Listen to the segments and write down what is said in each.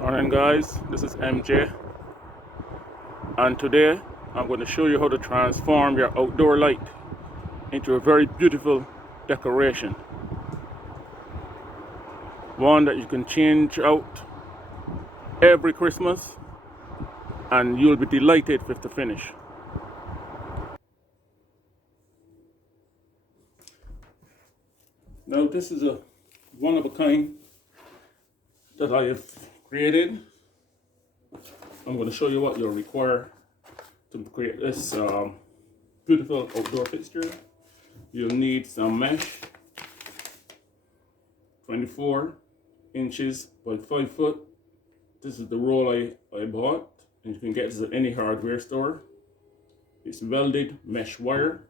Morning guys, this is MJ, and today I'm going to show you how to transform your outdoor light into a very beautiful decoration. One that you can change out every Christmas and you'll be delighted with the finish. Now this is a one of a kind that I have created. I'm going to show you what you'll require to create this beautiful outdoor fixture. You'll need some mesh, 24 inches by 5 foot. This is the roll I bought, and you can get this at any hardware store. It's welded mesh wire,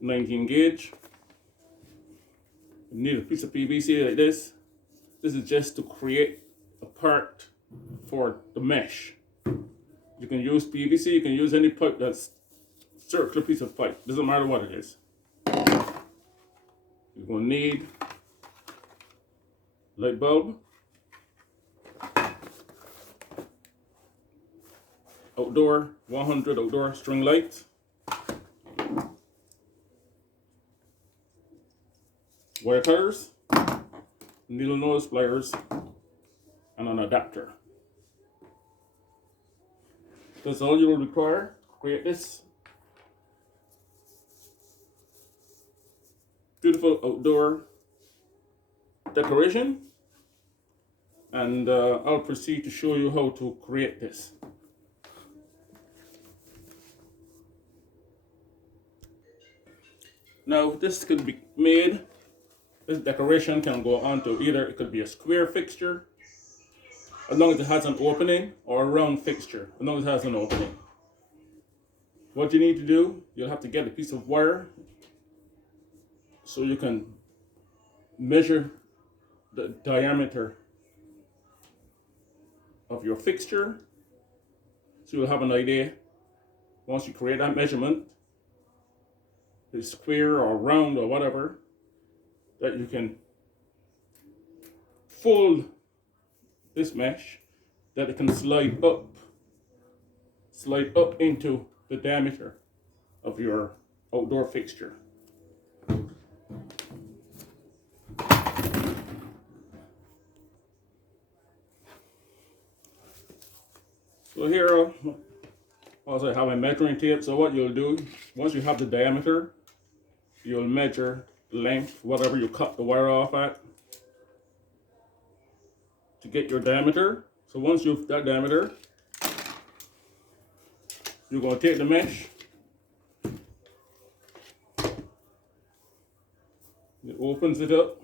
19 gauge. You need a piece of PVC like this. This is just to create a part for the mesh. You can use PVC, you can use any pipe that's circular piece of pipe, doesn't matter what it is. You're going to need light bulb, outdoor 100 outdoor string lights, wire cutters, needle nose pliers, and an adapter. That's all you will require to create this beautiful outdoor decoration, and I'll proceed to show you how to create this. Now this could be made, this decoration can go onto either, it could be a square fixture as long as it has an opening, or a round fixture as long as it has an opening. What you need to do, you'll have to get a piece of wire so you can measure the diameter of your fixture, so you'll have an idea once you create that measurement, it's square or round or whatever, that you can fold this mesh, that it can slide up into the diameter of your outdoor fixture. So here, also I have my measuring tape. So what you'll do, once you have the diameter, you'll measure length, whatever you cut the wire off at, to get your diameter. So once you've that diameter, you're going to take the mesh, it opens it up,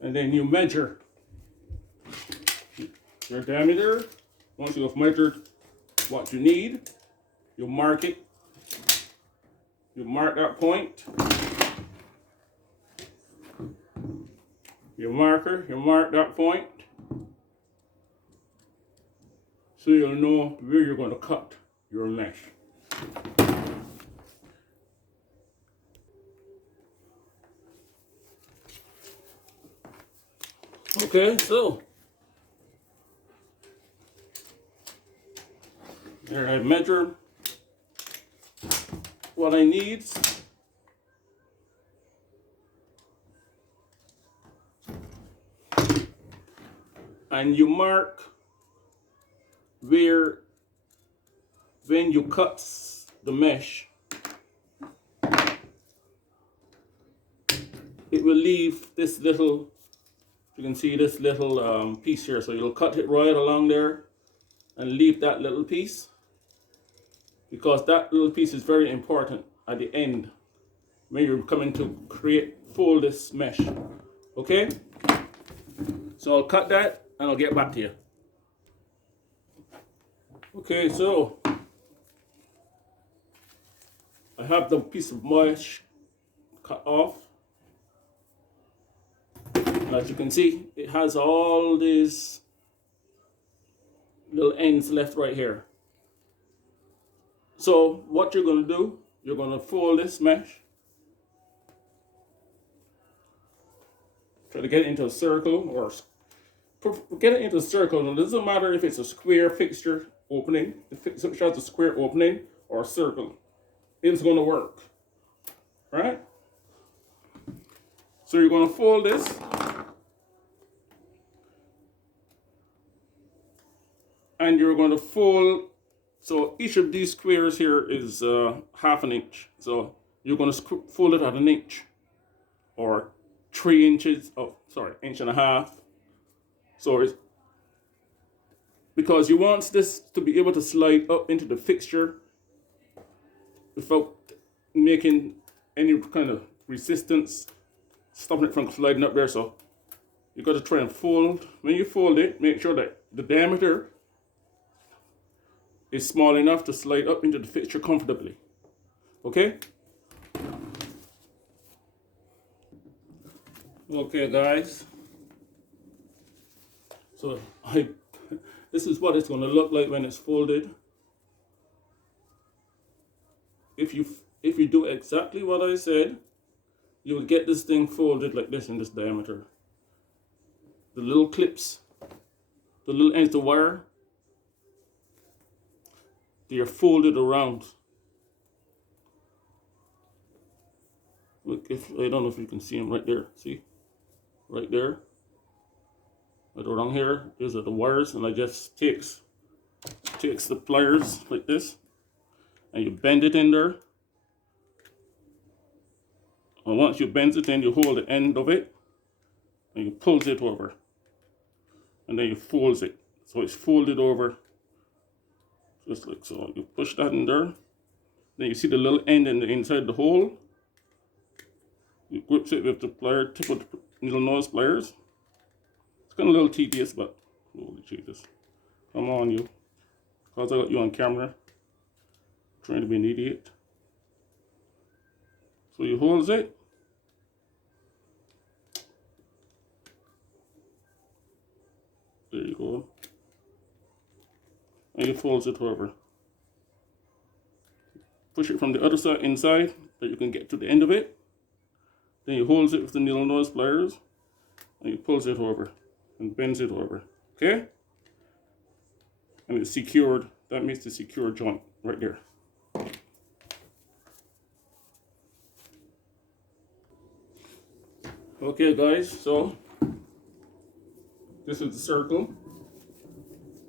and then you measure your diameter. Once you have measured what you need, you mark it. You mark that point. You mark that point, so you'll know where you're going to cut your mesh. Okay, so there I measure what I need. And you mark where, when you cut the mesh, it will leave this little, you can see this little piece here. So you'll cut it right along there and leave that little piece, because that little piece is very important at the end when you're coming to fold this mesh. Okay, so I'll cut that and I'll get back to you. Okay, so I have the piece of mesh cut off. As you can see, it has all these little ends left right here. So what you're going to do, you're going to fold this mesh. Try to get it into a circle, or get it into a circle. It doesn't matter if it's a square fixture opening, the fixture has a square opening, or a circle. It's going to work, right? So you're going to fold this. And you're going to fold, so each of these squares here is half an inch. So you're going to fold it at an inch, or 3 inches, inch and a half. So it's, because you want this to be able to slide up into the fixture without making any kind of resistance, stopping it from sliding up there. So you got to try and fold. When you fold it, make sure that the diameter is small enough to slide up into the fixture comfortably. Okay? Okay, guys. So this is what it's going to look like when it's folded. If you do exactly what I said, you will get this thing folded like this in this diameter. The little clips, the little ends of wire, they are folded around. Look, I don't know if you can see them right there. See? Right there. Right around here, these are the wires, and I just takes the pliers like this, and you bend it in there. And once you bend it in, you hold the end of it, and you pull it over. And then you fold it. So it's folded over. Just like so. You push that in there. Then you see the little end in the inside the hole. You grip it with the plier, tip of the needle nose pliers. It's kind of a little tedious, but holy Jesus. Come on, you. Because I got you on camera. Trying to be an idiot. So you hold it. There you go. And you fold it over. Push it from the other side inside, that you can get to the end of it. Then you hold it with the needle nose pliers, and you pull it over and bends it over. Okay? And it's secured. That makes the secure joint right there. Okay, guys, so this is the circle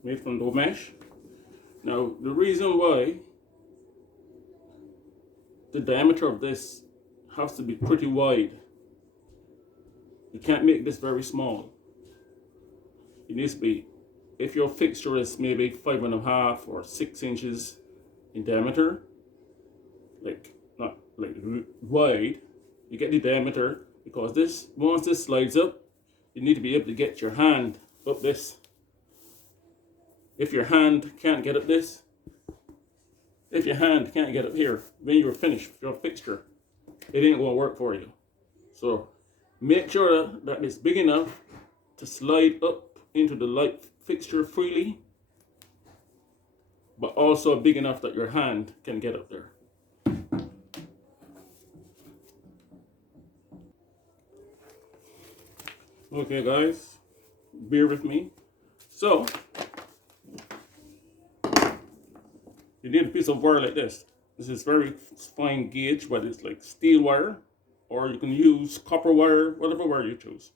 made from the mesh. Now, the reason why the diameter of this has to be pretty wide, you can't make this very small. It needs to be, if your fixture is maybe 5.5 or 6 inches in diameter, like not like wide, you get the diameter, because this, once this slides up, you need to be able to get your hand up this. If your hand can't get up this, if your hand can't get up here, when you're finished with your fixture, it ain't gonna work for you. So make sure that it's big enough to slide up into the light fixture freely, but also big enough that your hand can get up there. Okay, guys, bear with me. So you need a piece of wire like this. This is very fine gauge, but it's like steel wire, or you can use copper wire, whatever wire you choose.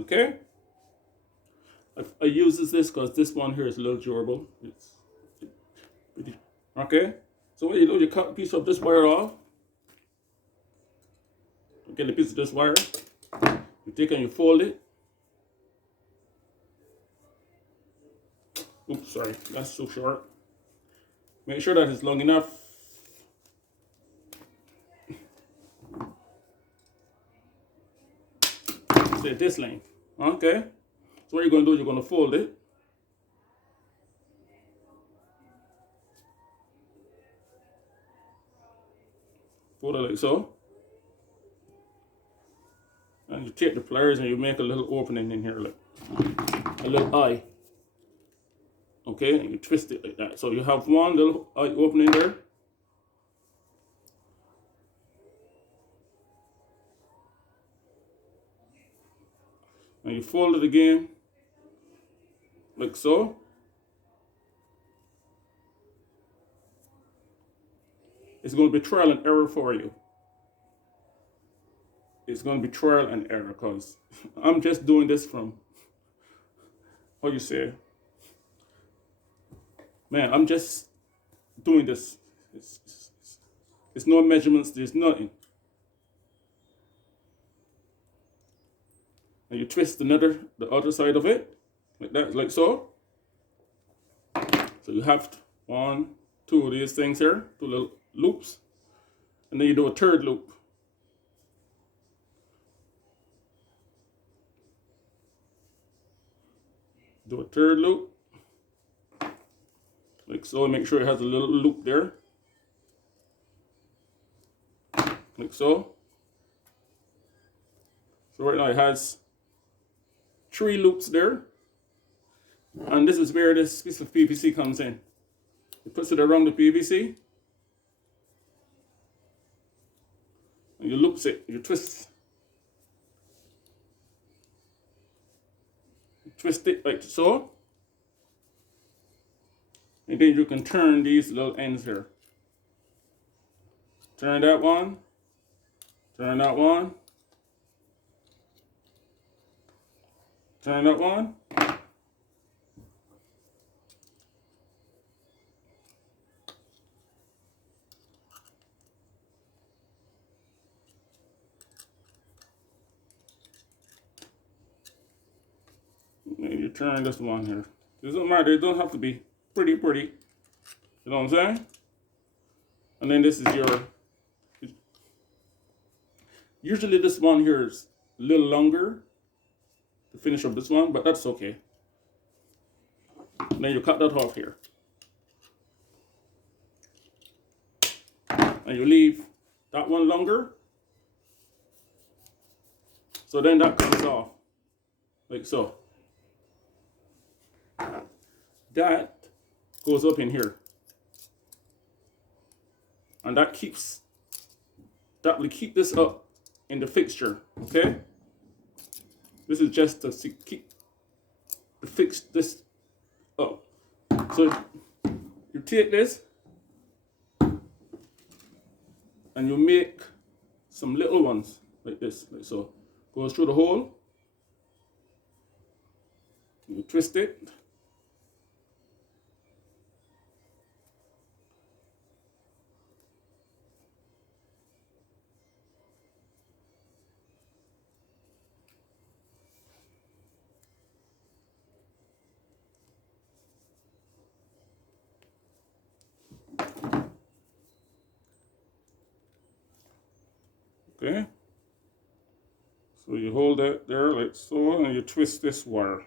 Okay? I use this because this one here is a little durable. Okay? So what you do, you cut a piece of this wire off. Get a piece of this wire. You take and you fold it. Oops, sorry, that's so short. Make sure that it's long enough. Say this length. Okay. So what you're going to do, you're going to fold it. Fold it like so. And you take the pliers and you make a little opening in here, like a little eye. Okay, and you twist it like that. So you have one little opening there. And you fold it again, like so. It's going to be trial and error for you. It's going to be trial and error because I'm just doing this from, what you say, man, I'm just doing this. It's no measurements, there's nothing. And you twist the other side of it, like that, like so. So you have one, two of these things here, two little loops. And then you do a third loop. Do a third loop, like so. Make sure it has a little loop there, like so. So right now it has 3 loops there. And this is where this piece of PVC comes in. You put it around the PVC. And you loop it, you twist. You twist it like so. And then you can turn these little ends here. Turn that one. Turn that one. Turn that one. And you turn this one here. It doesn't matter, it don't have to be pretty. You know what I'm saying? And then this is your, usually this one here is a little longer to finish up this one, but that's okay. And then you cut that off here. And you leave that one longer. So then that comes off, like so. That goes up in here. And that will keep this up in the fixture, okay? This is just to keep this up. So you take this and you make some little ones like this, like so. Goes through the hole. You twist it. Okay. So you hold that there like so, and you twist this wire.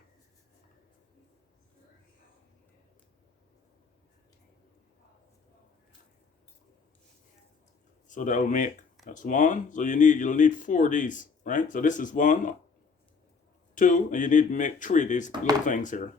So that'll make, that's one. So you'll need 4 of these, right? So this is 1, 2, and you need to make 3 of these little things here.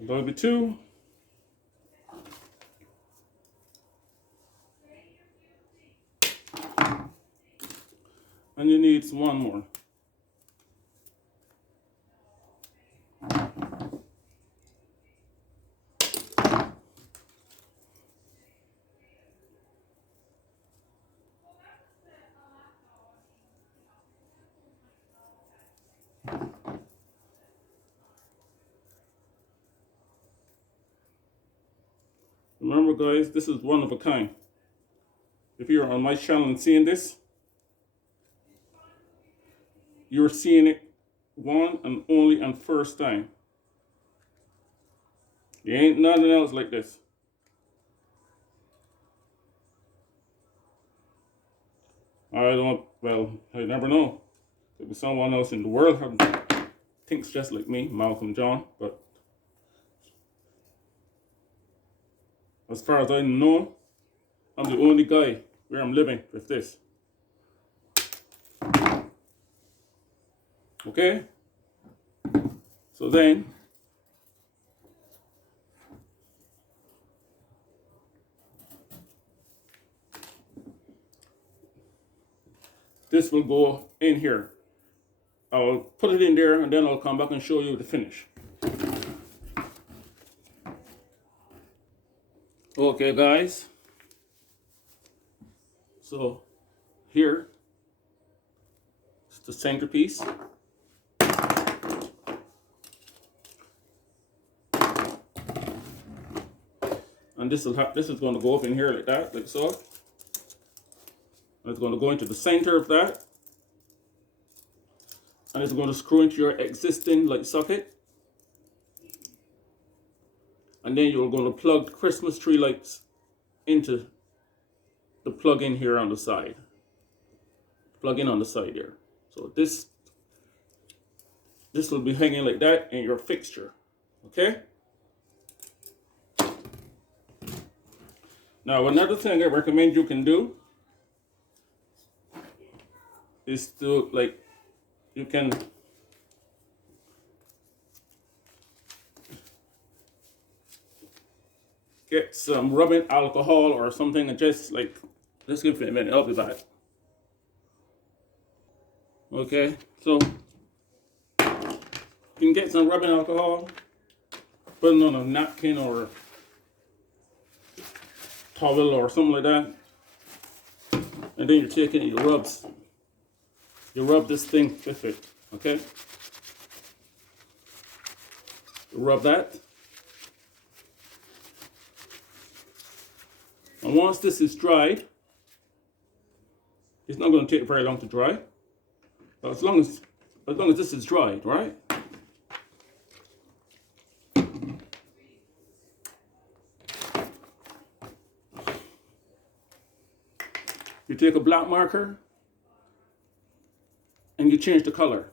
That'll be 2. And you need 1 more. Remember, guys, this is one of a kind. If you're on my channel and seeing this, you're seeing it one and only and first time. There ain't nothing else like this. Well, I never know. Could be someone else in the world who thinks just like me, Malcolm John, but as far as I know, I'm the only guy where I'm living with this. Okay? So then, this will go in here. I'll put it in there and then I'll come back and show you the finish. Okay, guys. So here is the centerpiece. And this is going to go up in here like that, like so. And it's going to go into the center of that. And it's going to screw into your existing light socket. And then you're going to plug the Christmas tree lights into the plug-in here on the side. Plug in on the side here. So this will be hanging like that in your fixture. Okay? Now another thing I recommend you can do is to, like, you can get some rubbing alcohol or something and just like, let's give it a minute, I'll be back. Okay, so you can get some rubbing alcohol, put it on a napkin or towel or something like that, and then you take it and you rub this thing with it, okay? You rub that. And once this is dried, it's not going to take very long to dry. But as long as this is dried, right? You take a black marker and you change the color.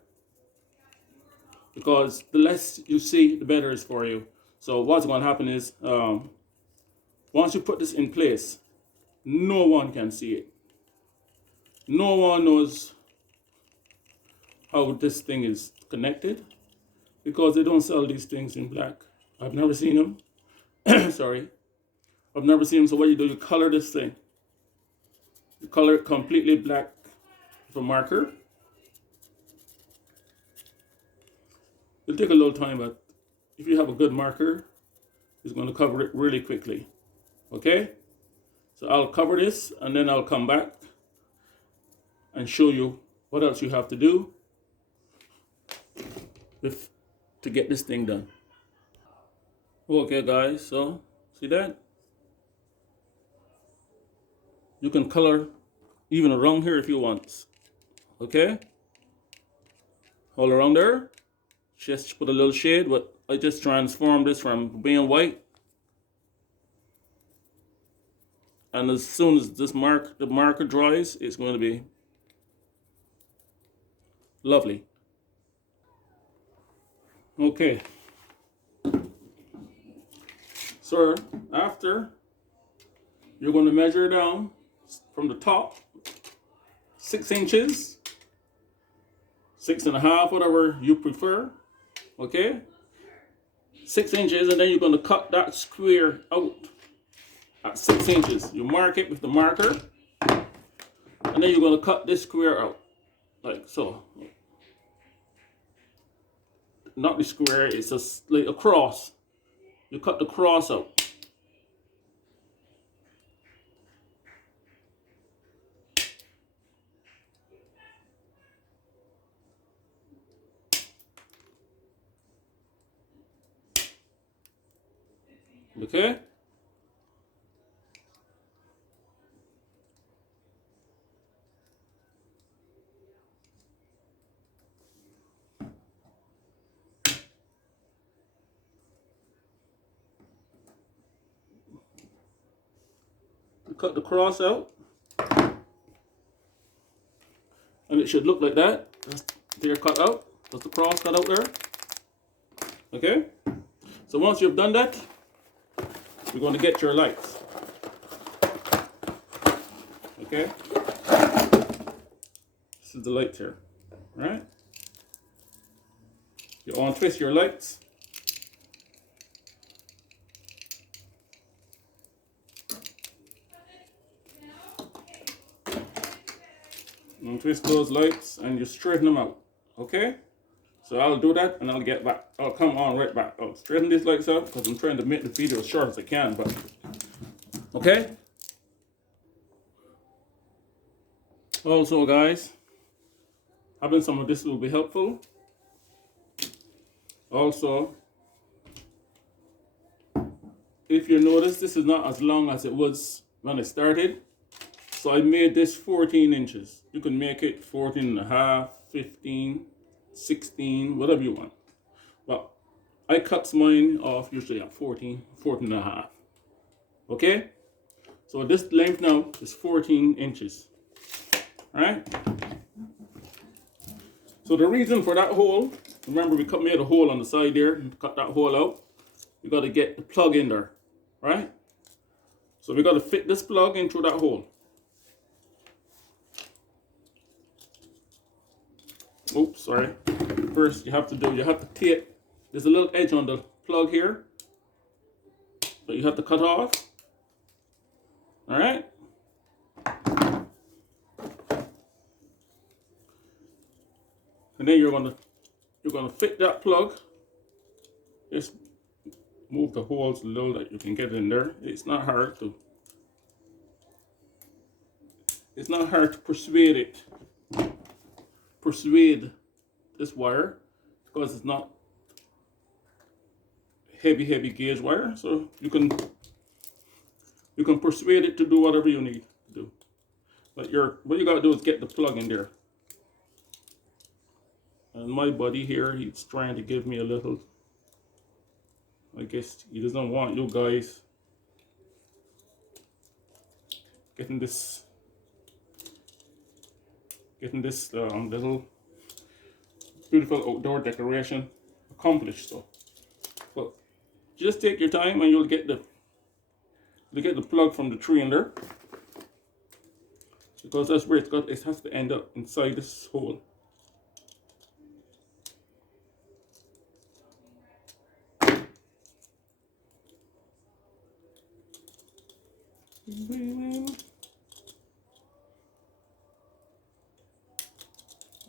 Because the less you see, the better it's for you. So what's going to happen is, once you put this in place, no one can see it. No one knows how this thing is connected because they don't sell these things in black. I've never seen them. Sorry. I've never seen them. So what you do, you color this thing. You color it completely black with a marker. It'll take a little time, but if you have a good marker, it's going to cover it really quickly. Okay? So I'll cover this and then I'll come back and show you what else you have to do to get this thing done. Okay, guys, so see that? You can color even around here if you want. Okay? All around there. Just put a little shade, but I just transformed this from being white. And as soon as the marker dries, it's going to be lovely. Okay. So after, you're going to measure down from the top 6 inches, 6.5, whatever you prefer. Okay? 6 inches, and then you're going to cut that square out at 6 inches. You mark it with the marker, and then you're going to cut this square out, like so. Not the square, it's like a cross. You cut the cross out. Okay? cut the cross out, and it should look like that. They're cut out. That's the cross cut out there. Okay? So once you've done that, you're going to get your lights. Okay? This is the light here. Right? You untwist your lights. Untwist those lights and you straighten them out. Okay? So I'll do that and I'll get back. I'll come on right back. I'll straighten these lights out because I'm trying to make the video as short as I can. But okay? Also, guys, having some of this will be helpful. Also, if you notice, this is not as long as it was when I started. So I made this 14 inches. You can make it 14 and a half, 15, 16, whatever you want. But I cut mine off usually at 14 and a half. Okay? So this length now is 14 inches. Alright? So the reason for that hole, remember we made a hole on the side there and cut that hole out. You got to get the plug in there. Right? So we got to fit this plug in through that hole. Oops, sorry. First you have to take, there's a little edge on the plug here that you have to cut off. All right. And then you're gonna fit that plug. Just move the holes a little that you can get in there. It's not hard to persuade this wire because it's not heavy gauge wire, so you can persuade it to do whatever you need to do. But what you gotta do is get the plug in there. And my buddy here, he's trying to give me a little, I guess he doesn't want you guys getting this little beautiful outdoor decoration accomplished. So, but just take your time and you'll get the plug from the tree in there, because that's where it has to end up inside this hole.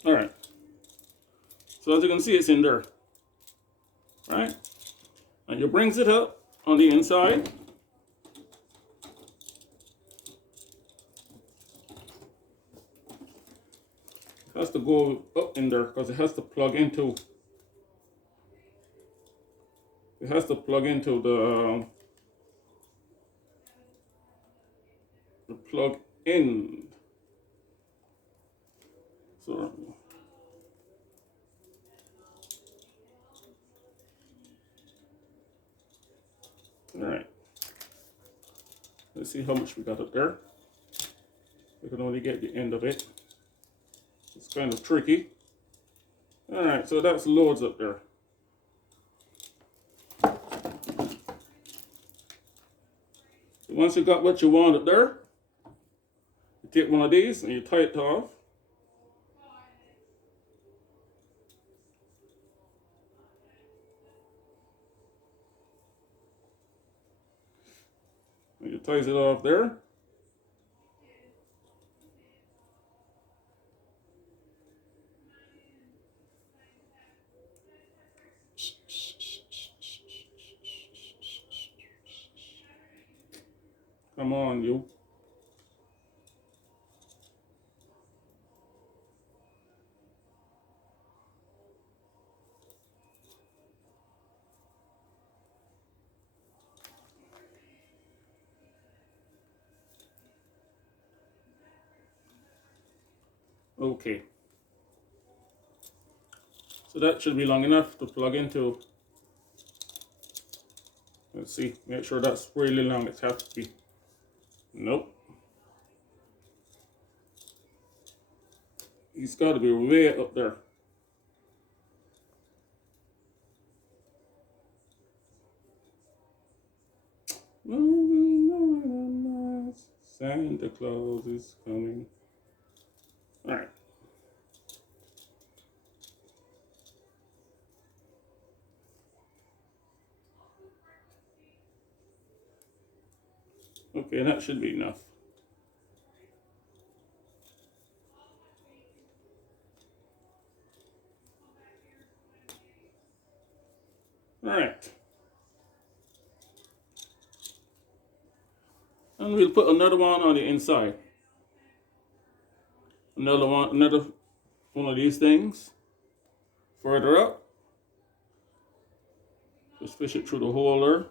All right. So as you can see, it's in there, right? And you brings it up on the inside. It has to go up in there because it has to plug into. It has to plug into the plug in. So. All right, let's see how much we got up there. We can only get the end of it. It's kind of tricky. All right, so that's loads up there. So once you got what you want up there, you take one of these and you tie it off. And you ties it off there. Come on, you. Okay. So that should be long enough to plug into. Let's see, make sure that's really long. It has to be. Nope, He's got to be way up there. Santa Claus is coming. All right. Okay, that should be enough. All right. And we'll put another one on the inside. Another one of these things. Further up. Just fish it through the hole there.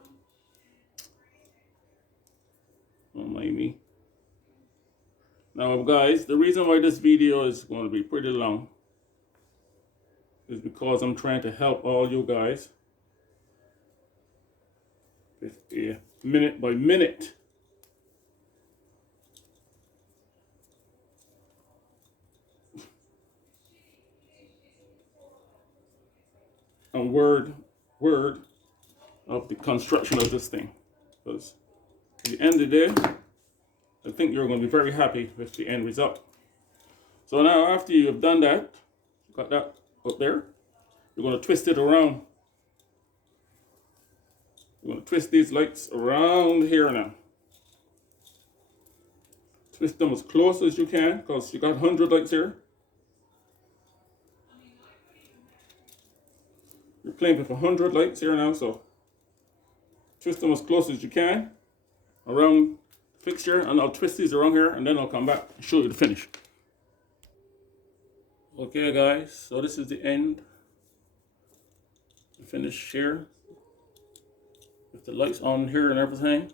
Don't mind me. Now guys, the reason why this video is going to be pretty long is because I'm trying to help all you guys with a minute by minute and word of the construction of this thing. Because at the end of the day, I think you're going to be very happy with the end result. So now after you have done that, got that up there, you're going to twist it around. You're going to twist these lights around here now. Twist them as close as you can, because you got 100 lights here. You're playing with 100 lights here now, so twist them as close as you can around the fixture, and I'll twist these around here, and then I'll come back and show you the finish. Okay guys, so this is the end. The finish here with the lights on here and everything.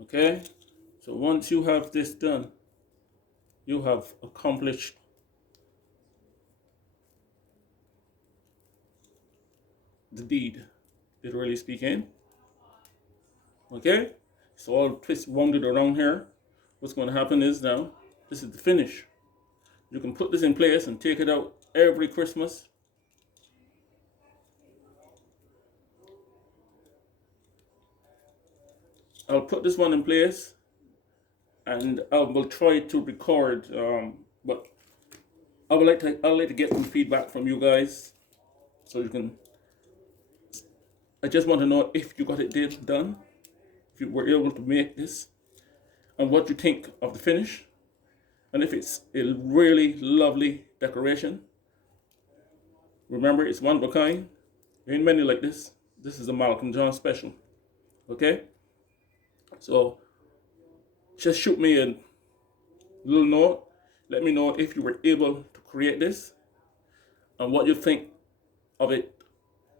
Okay, so once you have this done, you have accomplished the deed, literally speaking. Okay, so I'll twist wound it around here. What's going to happen is now, this is the finish. You can put this in place and take it out every Christmas. I'll put this one in place and I will try to record, but I'd like to get some feedback from you guys, so you can. I just want to know if you got it done, if you were able to make this, and what you think of the finish, and if it's a really lovely decoration. Remember, it's one of a kind. There ain't many like this. This is a Malcolm John special. Okay? So just shoot me a little note. Let me know if you were able to create this and what you think of it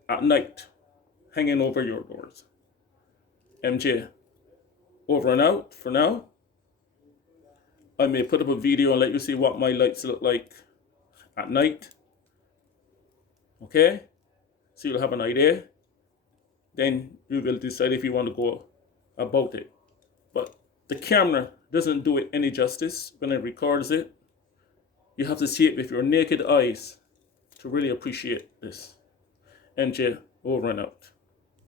at night, hanging over your doors. MJ, over and out for now. I may put up a video and let you see what my lights look like at night. Okay? So you'll have an idea. Then you will decide if you want to go about it. But the camera doesn't do it any justice when it records it. You have to see it with your naked eyes to really appreciate this. MJ, over and out.